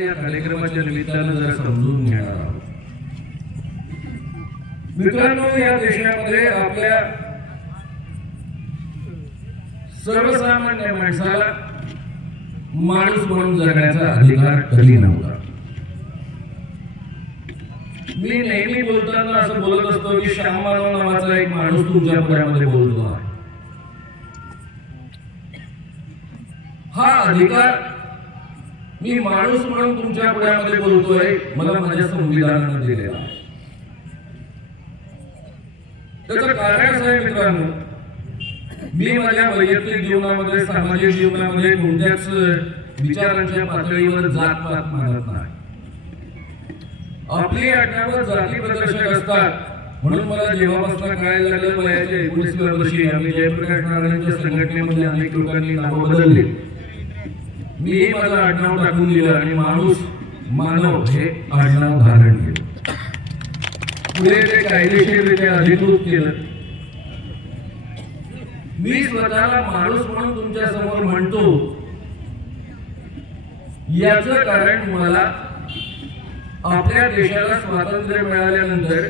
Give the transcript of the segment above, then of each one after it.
या कार्यक्रमाच्या निमित्तानं जरा समजून घेणार आहोत. मित्रांनो, या देशामध्ये आपल्या सर्वसामान्य माणसाला माणूस म्हणून जगण्याचा अधिकार कधी नव्हता. मी नेहमी बोलताना असं बोलत असतो की श्याममानव नावाचा एक माणूस तुमच्या पुढ्यामध्ये बोलतो आहे. हा अधिकार मी माणूस म्हणून तुमच्या पुढ्यामध्ये बोलतोय, मला माझ्या संविधानाने दिलेला आहे. त्याचं कारण असं आहे मित्रांनो, मी माझ्या वैयक्तिक जीवनामध्ये, सामाजिक जीवनामध्ये कोणत्याच विचारांच्या पातळीवर जातपात मानत नाही. आपली आडनावं जाती प्रदर्शक असतात, म्हणून मला जेव्हापासून कळायला लागलं वयाच्या 19व्या वर्षी आम्ही जयप्रकाश नारायणच्या संघटनेमध्ये अनेक लोकांनी नावं बदलली. मी माझं आडनाव टाकून दिलं आणि माणूस, मानव हे आडनाव धारण केलं. पुढे ते कायदेशीररित्या अधिकृत केलं. मी स्वतःला माणूस म्हणून तुमच्या समोर म्हणतो, याचं कारण मला आपल्या देशाला स्वातंत्र्य मिळाल्यानंतर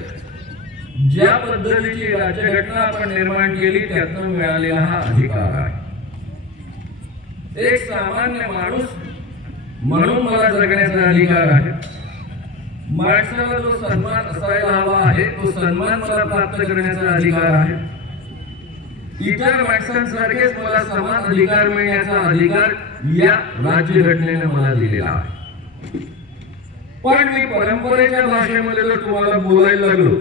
ज्या पद्धतीची राज्यघटना आपण निर्माण केली त्यातून मिळालेला हा अधिकार आहे. एक सामान्य माणूस म्हणून मला जगण्याचा अधिकार आहे. माणसाला जो सन्मान असायला हवा आहे तो सन्मान मला प्राप्त करण्याचा अधिकार आहे. इतर माणसांसारखेच मला समान अधिकार मिळण्याचा अधिकार या राज्यघटनेने मला दिलेला आहे. पण मी परंपरेच्या भाषेमध्ये जर तुम्हाला बोलायला लागलो,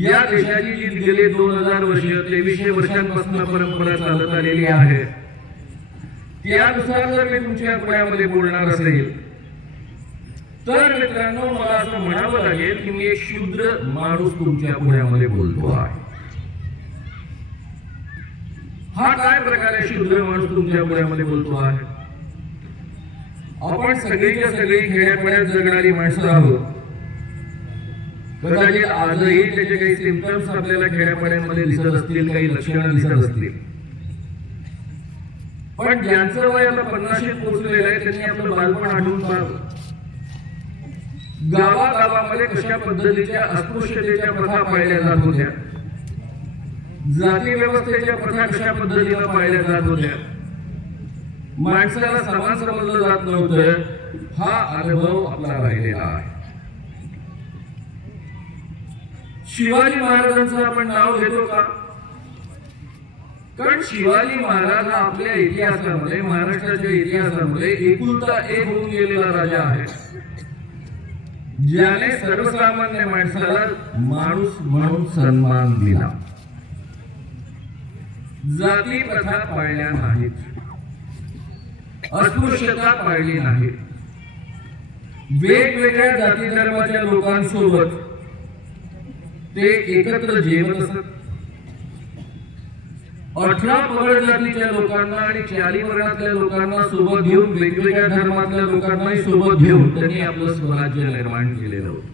या देशाची जी गेली 2000 वर्ष 2300 वर्षांपासून परंपरा चालत आलेली आहे, त्यानुसार जर मी तुमच्या पुढ्यामध्ये बोलणार असेल तर मित्रांनो, मला असं म्हणावं लागेल की मी एक शूद्र माणूस तुमच्या पुढ्यामध्ये बोलतो आहे. हा काय प्रकार आहे? शूद्र माणूस तुमच्या पुढ्यामध्ये बोलतो आहे. आपण सगळीच्या सगळी खेड्यापाड्यात जगणारी माणसं आहोत. कदाचित आजही त्याचे काही सिम्पटम्स आपल्याला खेड्यापाड्यांमध्ये दिसत असतील, काही लक्षणं दिसत असतील. पण ज्यांचं वय आता 50शीत पोहोचलेलं आहे त्यांनी आपलं बालपण आठवून पाहावं. गावागावामध्ये कशा पद्धतीच्या अस्पृश्यतेच्या प्रथा पाळल्या जात होत्या, जाती व्यवस्थेच्या प्रथा कशा पद्धतीने पाळल्या जात होत्या, माणसाला समान समजलं जात नव्हतं, हा अनुभव आपला राहिलेला आहे. शिवाजी महाराजांचं आपण नाव घेतो का? कारण शिवाजी महाराज हा आपल्या इतिहासामध्ये, महाराष्ट्राच्या इतिहासामध्ये एकुलता एक होऊन गेलेला राजा आहे, ज्याने सर्वसामान्य माणसाला माणूस म्हणून सन्मान दिला. जाती प्रथा पाळल्या नाहीत, अस्पृश्यता पाळली नाही. वेगवेगळ्या जाती धर्माच्या लोकांसोबत ते एकत्र जेवत असत. 18 पगड जातीच्या लोकांना आणि 40 वर्णातल्या लोकांना सोबत घेऊन, वेगवेगळ्या धर्मातल्या लोकांनाही सोबत घेऊन त्यांनी आपलं स्वराज्य निर्माण केलेलं होतं.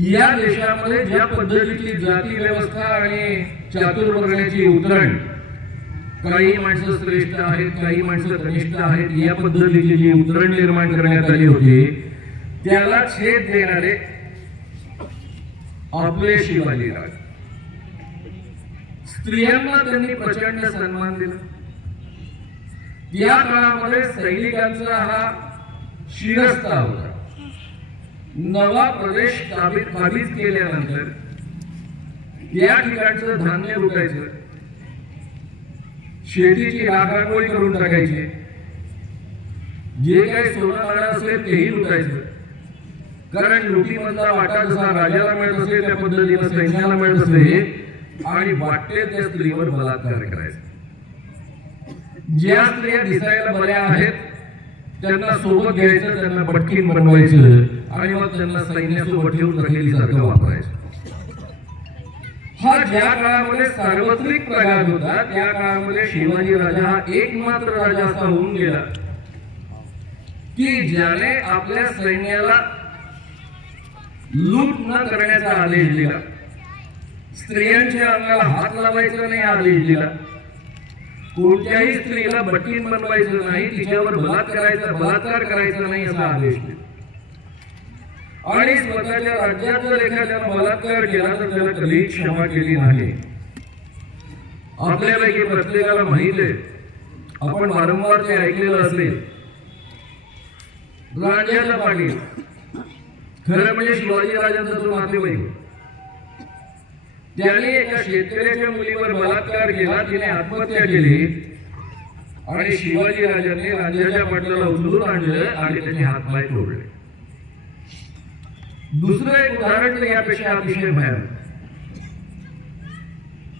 या देशामध्ये ज्या पद्धतीची जाती व्यवस्था आणि चातुर्वर्ण्याची उतरण, काही माणसं श्रेष्ठ आहेत, काही माणसं कनिष्ठ आहेत, या पद्धतीची जी उतरण निर्माण करण्यात आली होती, त्याला छेद देणारे आपले शिवाजीराज. स्त्रियांना त्यांनी प्रचंड सन्मान दिला. या काळामध्ये सैनिकांचा हा शिरस्ता होता. नवा प्रदेश काबीज केल्यानंतर या ठिकाणचं धान्य लुटायचं, शेतीची राखाणोळी करून टाकायची, जे काही सोनं नाणं असेल तेही लुटायचं. कारण लुटीमधला वाटा जसा राजाला मिळत असेल त्या पद्धतीनं सैन्याला मिळत असेल, आणि वाटते त्या स्त्रीवर बलात्कार करायचा. ज्या स्त्रिया दिसायला बऱ्या आहेत त्यांना सोबत घ्यायचं, त्यांना पटकीन बनवायचं आणि मग त्यांना सैन्यासोबत ठेवून रखेलीसारखं वापरायचं. हा ज्या काळामध्ये सार्वत्रिक प्रघात होता, त्या काळामध्ये शिवाजी राजा हा एकमात्र राजा असा होऊन गेला की ज्याने आपल्या सैन्याला लूट न करण्याचा आदेश दिला, स्त्रियांच्या अंगाला हात लावायचा नाही आदेश दिला, कोणत्याही स्त्रीला बटीन बनवायचं नाही, तिच्यावर बलात्कार करायचा नाही असा आदेश दिला. आणि स्वतःच्या राज्यात जर एखाद्याने बलात्कार केला तर त्याला कधीही क्षमा केली नाही. आपल्यापैकी प्रत्येकाला माहित आहे, आपण वारंवार ते ऐकलेलं असेल, रांझ्याचा पाटील खरं म्हणजे शिवाजी राजांचा जो नातेवाईक, त्याने एका शेतकऱ्याच्या मुलीवर बलात्कार केला, तिने आत्महत्या केली आणि शिवाजी राजांनी रांझ्याच्या पाटलाला उचलून आणलं आणि त्याचे हातपाय तोडले. दुसरं एक उदाहरण यापेक्षा अतिशय भयानक.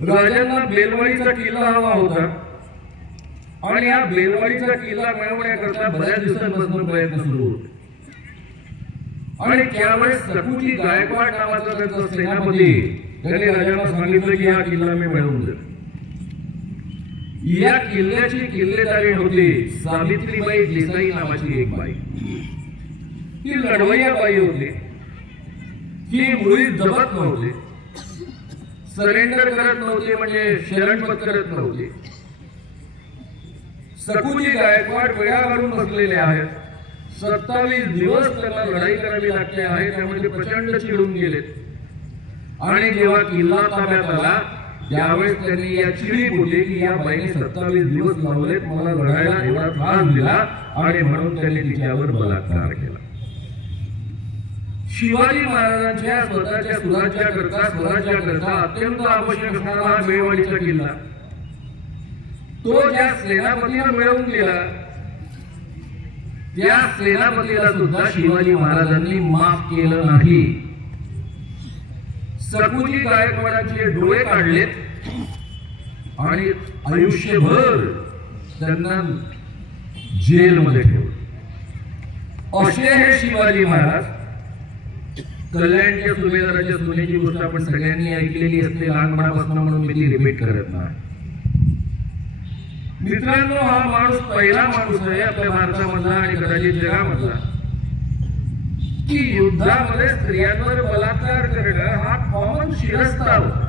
राजांना बेलवाडीचा किल्ला हवा होता आणि या बेलवाडीचा किल्ला मिळवण्याकरता बऱ्याच दिवसांपासून प्रयत्न सुरू होते. आणि त्यावेळेस सकुजी गायकवाड नावाचा त्यांचा सेनापती, त्याने राजांना सांगितलं की हा किल्ला मी मिळवून देतो. या किल्ल्याची किल्लेदारी होती सावित्रीबाई देसाई नावाची एक बाई. ही लढवय्या बाई होती. ही मुळीच दबत नव्हते, सरेंडर करत नव्हते, म्हणजे शरण पत्करत नव्हते. सकुजी गायकवाड वेळा काढून बसलेले आहेत. 27 दिवस त्यांना लढाई करावी लागते आहे, त्यामुळे ते प्रचंड चिडून गेलेत. आणि जेव्हा किल्ला ताब्यात आला त्यावेळेस त्यांनी या चिडीप होती की या बाईने 27 दिवस लावलेत, मला लढायला एवढा त्रास दिला आणि म्हणून त्यांनी तिच्यावर बलात्कार केला. शिवाजी महाराजांच्या स्वतःच्या स्वराज्याकरता अत्यंत आवश्यक असणारा हा बेलवाडीचा किल्ला तो ज्या सेनापतीला मिळवून दिला, त्या सेनापतीला सुद्धा शिवाजी महाराजांनी माफ केलं नाही. सकुजी गायकवाडांचे डोळे काढलेत आणि आयुष्यभर त्यांना जेलमध्ये ठेवलं. असे हे शिवाजी महाराज. कल्याणच्या सुभेदाराच्या सुनेची गोष्ट आपण सगळ्यांनी ऐकलेली असते लहानपणापासून, म्हणून मी ती रिपीट करत नाही. मित्रांनो, हा माणूस पहिला माणूस आहे आपल्या भारतामधला आणि कदाचित जगामधला की युद्धामध्ये स्त्रियांवर बलात्कार करणं हा कॉमन शिरस्ता होता.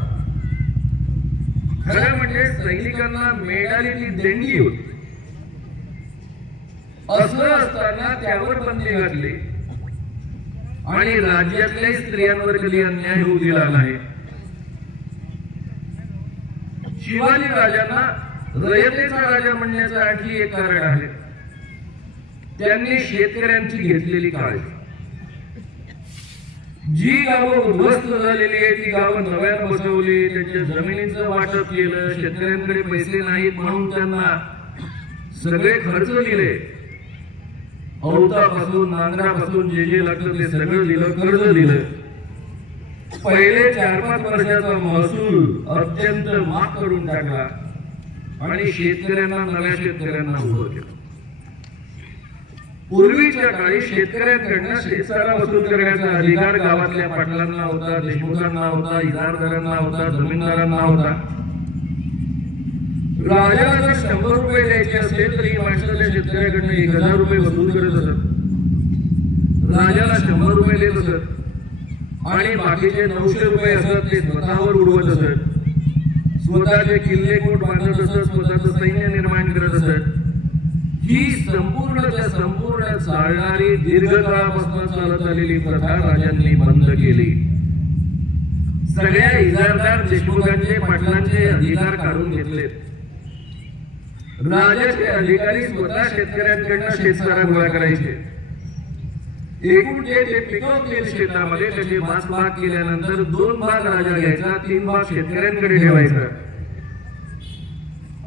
खरं म्हणजे सैनिकांना मिळालेली देणगी होती. असं असताना त्यावर बंदी घातली आणि राज्यातल्या स्त्रियांवर कधी अन्याय होऊ दिला नाही. शिवाजी राजांना रयतेचा राजा म्हणण्याचं आणखी एक कारण आहे. त्यांनी शेतकऱ्यांची घेतलेली काळजी. जी गावं उद्ध्वस्त झालेली आहे ती गावं नव्यानं बसवली, त्यांच्या जमिनीचं वाटप केलं. शेतकऱ्यांकडे पैसे नाहीत म्हणून त्यांना सगळे खर्च दिले. औतापासून नांगरापासून जे जे लागतं ते सगळं दिलं, कर्ज दिलं. पहिले 4-5 वर्षाचा महसूल अत्यंत माफ करून टाकला आणि शेतकऱ्यांना, नव्या शेतकऱ्यांना उभं केलं. पूर्वीच्या काळी शेतकऱ्यांकडनं शेतसारा वसूल करण्याचा अधिकार गावातल्या पाटलांना होता, देशमुखांना होता, इजारदारांना होता, जमीनदारांना होता. राजाला जर 100 रुपये द्यायचे असेल तर ही माणसं त्या शेतकऱ्याकडनं 1000 रुपये वसूल करत असत. राजाला 100 रुपये देत असत आणि बाकीचे 900 रुपये असत ते स्वतःवर उडवत असत. स्वतःचे किल्ले कोट बांधत असत, स्वतःचं सैन्य निर्माण करत असत. ही संपूर्ण चालणारी दीर्घकाळापासून चालत आलेली प्रथा राजांनी बंद केली. सगळ्या इजारदार देशमुखांचे, पाटलांचे अधिकार काढून घेतलेत. राजाचे अधिकारी स्वतः शेतकऱ्यांकडनं शेतसारा गोळा करायचे. एकूण जे ते पिकवतील शेतामध्ये त्याचे 5 भाग केल्यानंतर 2 भाग राजा घ्यायचा, 3 भाग शेतकऱ्यांकडे ठेवायचा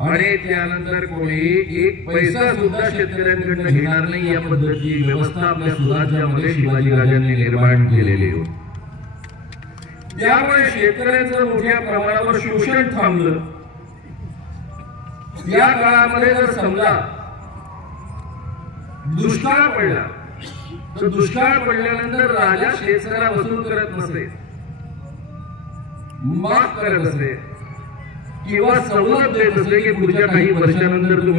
आणि त्यानंतर कोणी 1 पैसा सुद्धा शेतकऱ्यांकडनं घेणार नाही. या पद्धतीची व्यवस्था आपल्या स्वराज्यामध्ये शिवाजी राजांनी निर्माण केलेली होती. त्यामुळे शेतकऱ्यांचं मोठ्या प्रमाणावर शोषण थांबलं. या काळामध्ये जर समजा दुष्काळ पडला तर दुष्काळ पडल्यानंतर राजा शेतसारा वसूल करत नसे, माफ करत असे किंवा सवलत देत असे की पुढच्या काही वर्षानंतर तुम्ही